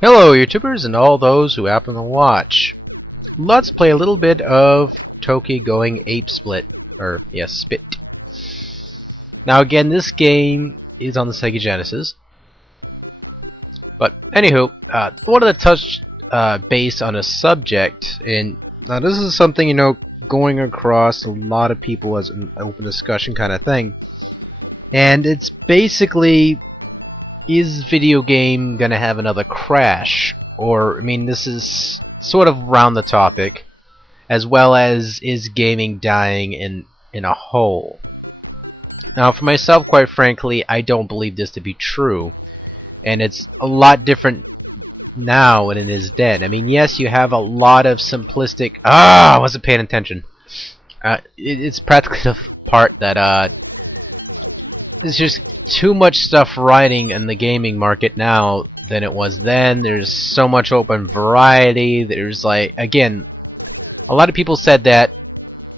Hello YouTubers and all those who happen to watch. Let's play a little bit of Toki Going Ape Split, or yes, Spit. Now again, this game is on the Sega Genesis. But anywho, I wanted to touch base on a subject, and now this is something going across a lot of people as an open discussion kind of thing, and it's basically, is video game gonna have another crash? Or, I mean, this is sort of around the topic, as well as, is gaming dying in a whole? Now, for myself, quite frankly, I don't believe this to be true, and it's a lot different now than it is then. I mean, yes, you have a lot of simplistic. I wasn't paying attention. It's practically the part that there's just too much stuff riding in the gaming market now than it was then. There's so much open variety. There's, like, again, a lot of people said that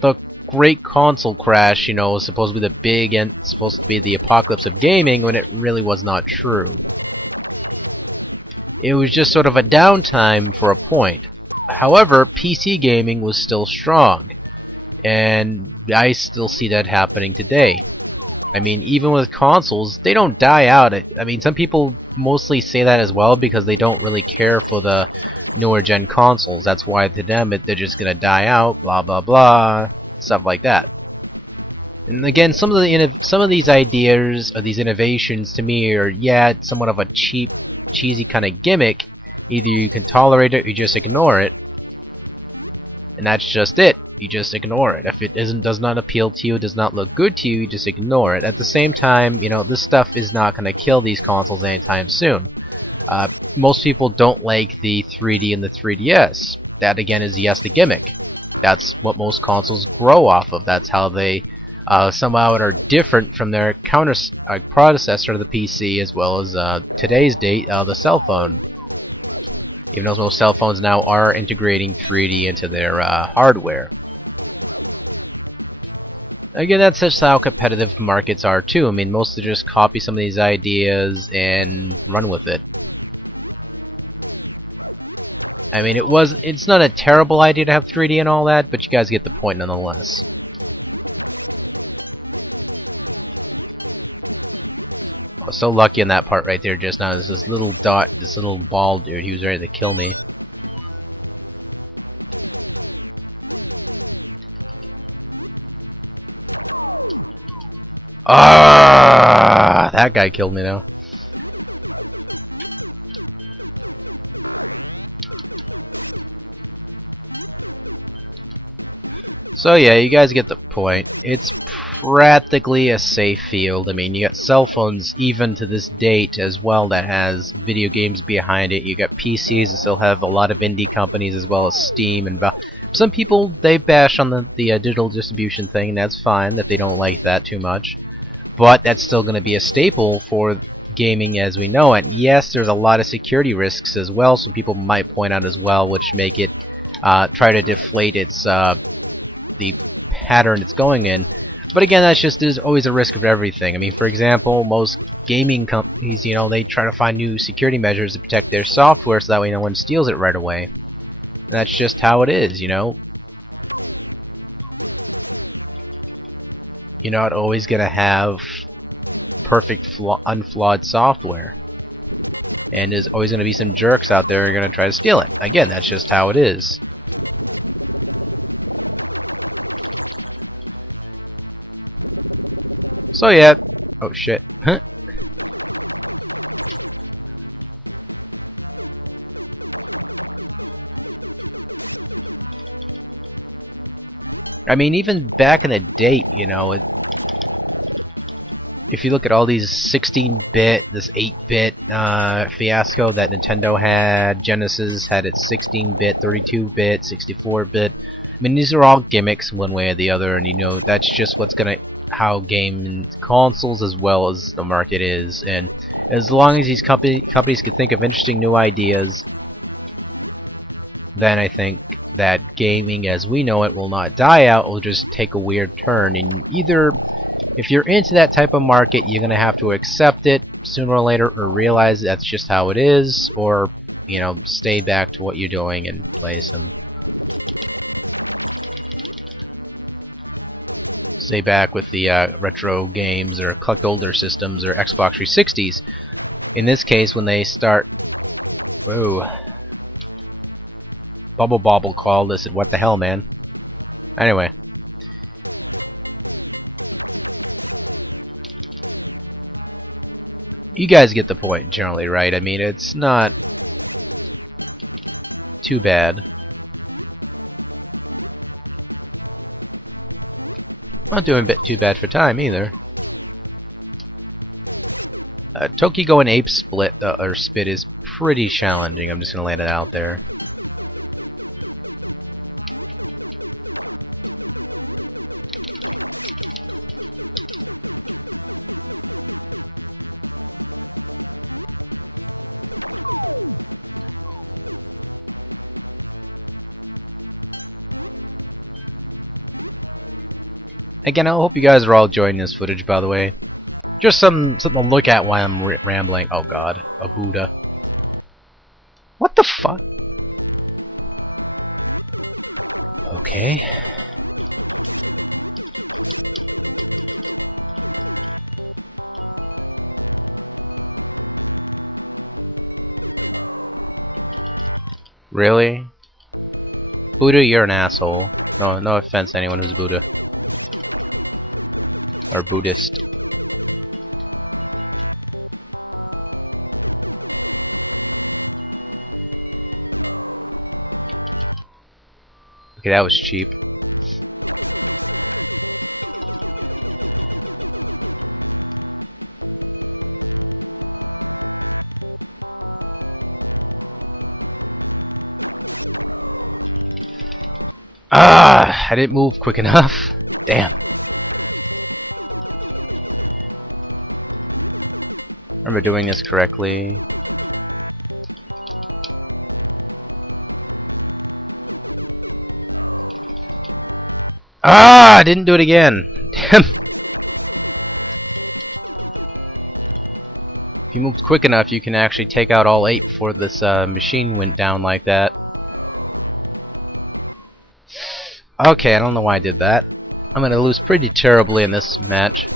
the great console crash, was supposed to be the big and supposed to be the apocalypse of gaming, when it really was not true. It was just sort of a downtime for a point. However, PC gaming was still strong, and I still see that happening today. I mean, even with consoles, they don't die out. I mean, some people mostly say that as well because they don't really care for the newer gen consoles. That's why to them they're just gonna die out, blah blah blah, stuff like that. And again, some of these ideas or these innovations to me are, yeah, somewhat of a cheap, cheesy kind of gimmick. Either you can tolerate it or you just ignore it, and that's just it. You just ignore it. If it does not appeal to you, does not look good to you, you just ignore it. At the same time, this stuff is not going to kill these consoles anytime soon. Most people don't like the 3D and the 3DS. That, again, is, yes, the gimmick. That's what most consoles grow off of. That's how they somehow are different from their predecessor, the PC, as well as today's date, the cell phone. Even though most cell phones now are integrating 3D into their hardware. Again, that's just how competitive markets are too. I mean, mostly just copy some of these ideas and run with it. I mean, it's not a terrible idea to have 3D and all that, but you guys get the point nonetheless. I was so lucky in that part right there just now. There's this little dot, this little ball dude, he was ready to kill me. That guy killed me now. So yeah, you guys get the point. It's practically a safe field. I mean, you got cell phones even to this date as well that has video games behind it. You got PCs that still have a lot of indie companies as well as Steam and some people, they bash on the digital distribution thing, and that's fine that they don't like that too much. But that's still going to be a staple for gaming as we know it. Yes, there's a lot of security risks as well, some people might point out as well, which make it try to deflate its the pattern it's going in. But again, there's always a risk of everything. I mean, for example, most gaming companies, they try to find new security measures to protect their software so that way no one steals it right away. And that's just how it is, You're not always going to have perfect, unflawed software. And there's always going to be some jerks out there who are going to try to steal it. Again, that's just how it is. So yeah. Oh shit. I mean, even back in the date, if you look at all these 16-bit, this 8-bit fiasco that Nintendo had, Genesis had its 16-bit, 32-bit, 64-bit. I mean, these are all gimmicks one way or the other, and that's just what's gonna how game consoles as well as the market is. And as long as these companies can think of interesting new ideas, then I think that gaming as we know it will not die out, it will just take a weird turn. And either, if you're into that type of market, you're going to have to accept it sooner or later, or realize that's just how it is, or stay back to what you're doing and play some. Stay back with the retro games or collect older systems or Xbox 360s. In this case, when they start. Whoa. Bubble Bobble called this. What the hell, man? Anyway. You guys get the point generally, right? I mean, it's not too bad. Not doing too bad for time either. Toki Going Ape Split or Spit is pretty challenging. I'm just gonna land it out there. Again, I hope you guys are all enjoying this footage, by the way. Just something to look at while I'm rambling. Oh god, a Buddha. What the fuck? Okay. Really? Buddha, you're an asshole. No offense to anyone who's Buddha. Or Buddhist. Okay, that was cheap. Ah, I didn't move quick enough. Damn. Remember doing this correctly. Ah, I didn't do it again. Damn. If you moved quick enough, you can actually take out all 8 before this machine went down like that. Okay, I don't know why I did that. I'm gonna lose pretty terribly in this match.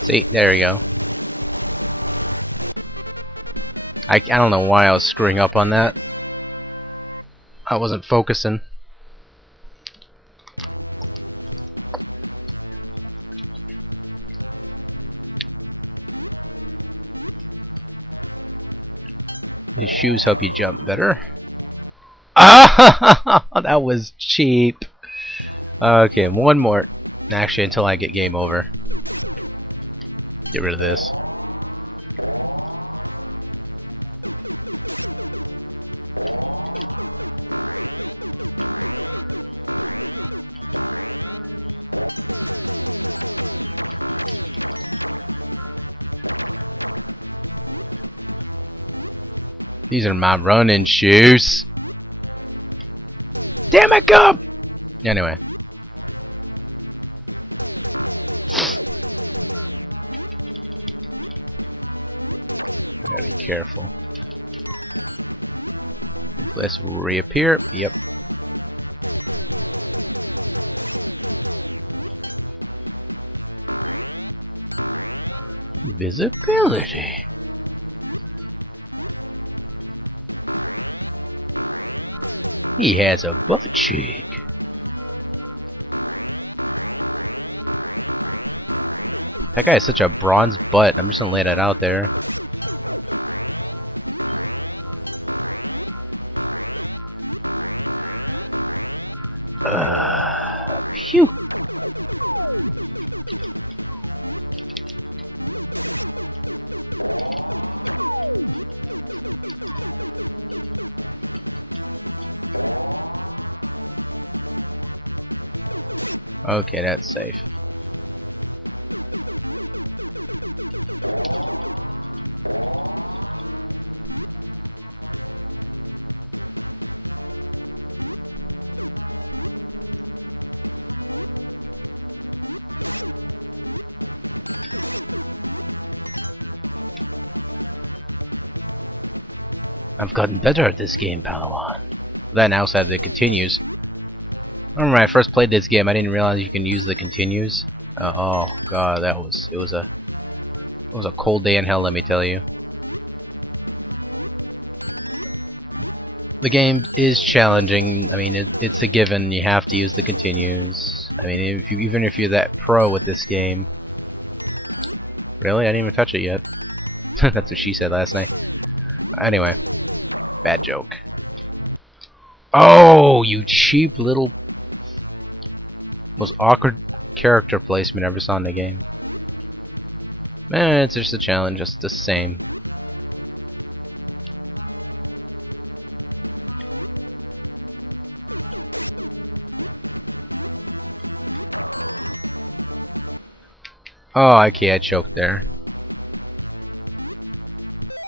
See, there you go. I don't know why I was screwing up on that. I wasn't focusing. These shoes help you jump better. Ah, that was cheap. Okay, one more. Actually, until I get game over. Get rid of this. These are my running shoes. Damn it, Gump! Anyway. I gotta be careful. Let's reappear. Yep. Visibility. He has a butt cheek. That guy has such a bronze butt. I'm just gonna lay that out there. Phew. Okay, that's safe. I've gotten better at this game, Palawan. Then outside the continues. I remember when I first played this game, I didn't realize you can use the continues. Oh god, it was a cold day in hell, let me tell you. The game is challenging. I mean, it's a given. You have to use the continues. I mean, even if you're that pro with this game. Really, I didn't even touch it yet. That's what she said last night. Anyway, bad joke. Oh, you cheap little... Most awkward character placement I ever saw in the game. It's just a challenge, just the same. Oh, okay, I choked there.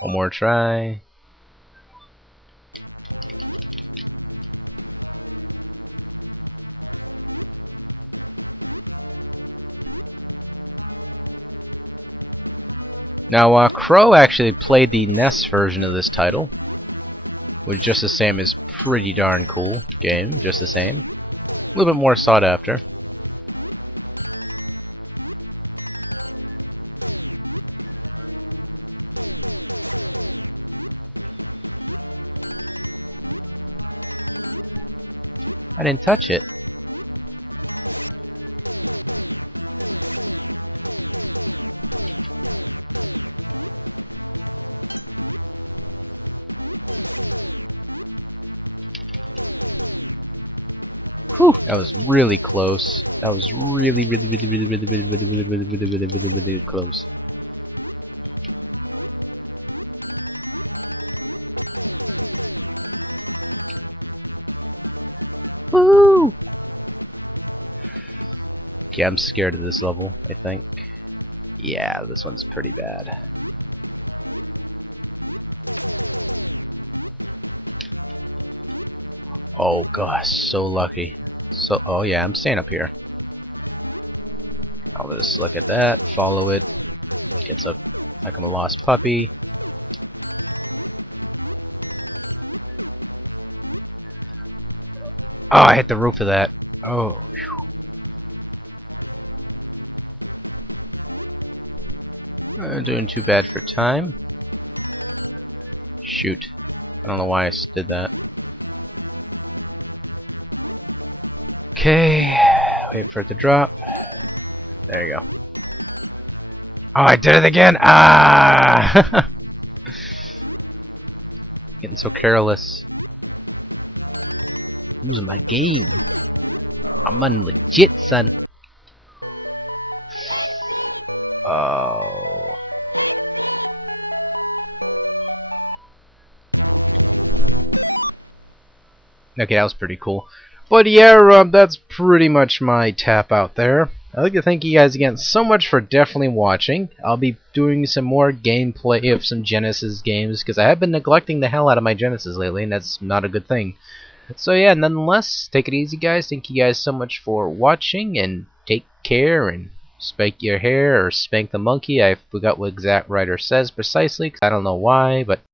One more try. Now, Crow actually played the NES version of this title, which just the same is pretty darn cool game, just the same. A little bit more sought after. I didn't touch it. Whew, that was really close. That was really close. Woo! Okay, I'm scared of this level, I think. Yeah, this one's pretty bad. Oh gosh, so lucky. So, oh yeah, I'm staying up here. I'll just look at that, follow it. It gets up like I'm a lost puppy. Oh, I hit the roof of that. Oh, doing too bad for time. Shoot. I don't know why I did that. Okay, wait for it to drop. There you go. Oh, I did it again! Ah! Getting so careless. Losing my game. I'm unlegit, son. Oh. Okay, that was pretty cool. But yeah, that's pretty much my tap out there. I'd like to thank you guys again so much for definitely watching. I'll be doing some more gameplay of some Genesis games, because I have been neglecting the hell out of my Genesis lately, and that's not a good thing. So yeah, nonetheless, take it easy, guys. Thank you guys so much for watching, and take care, and spank your hair, or spank the monkey. I forgot what exact writer says precisely, 'cause I don't know why, but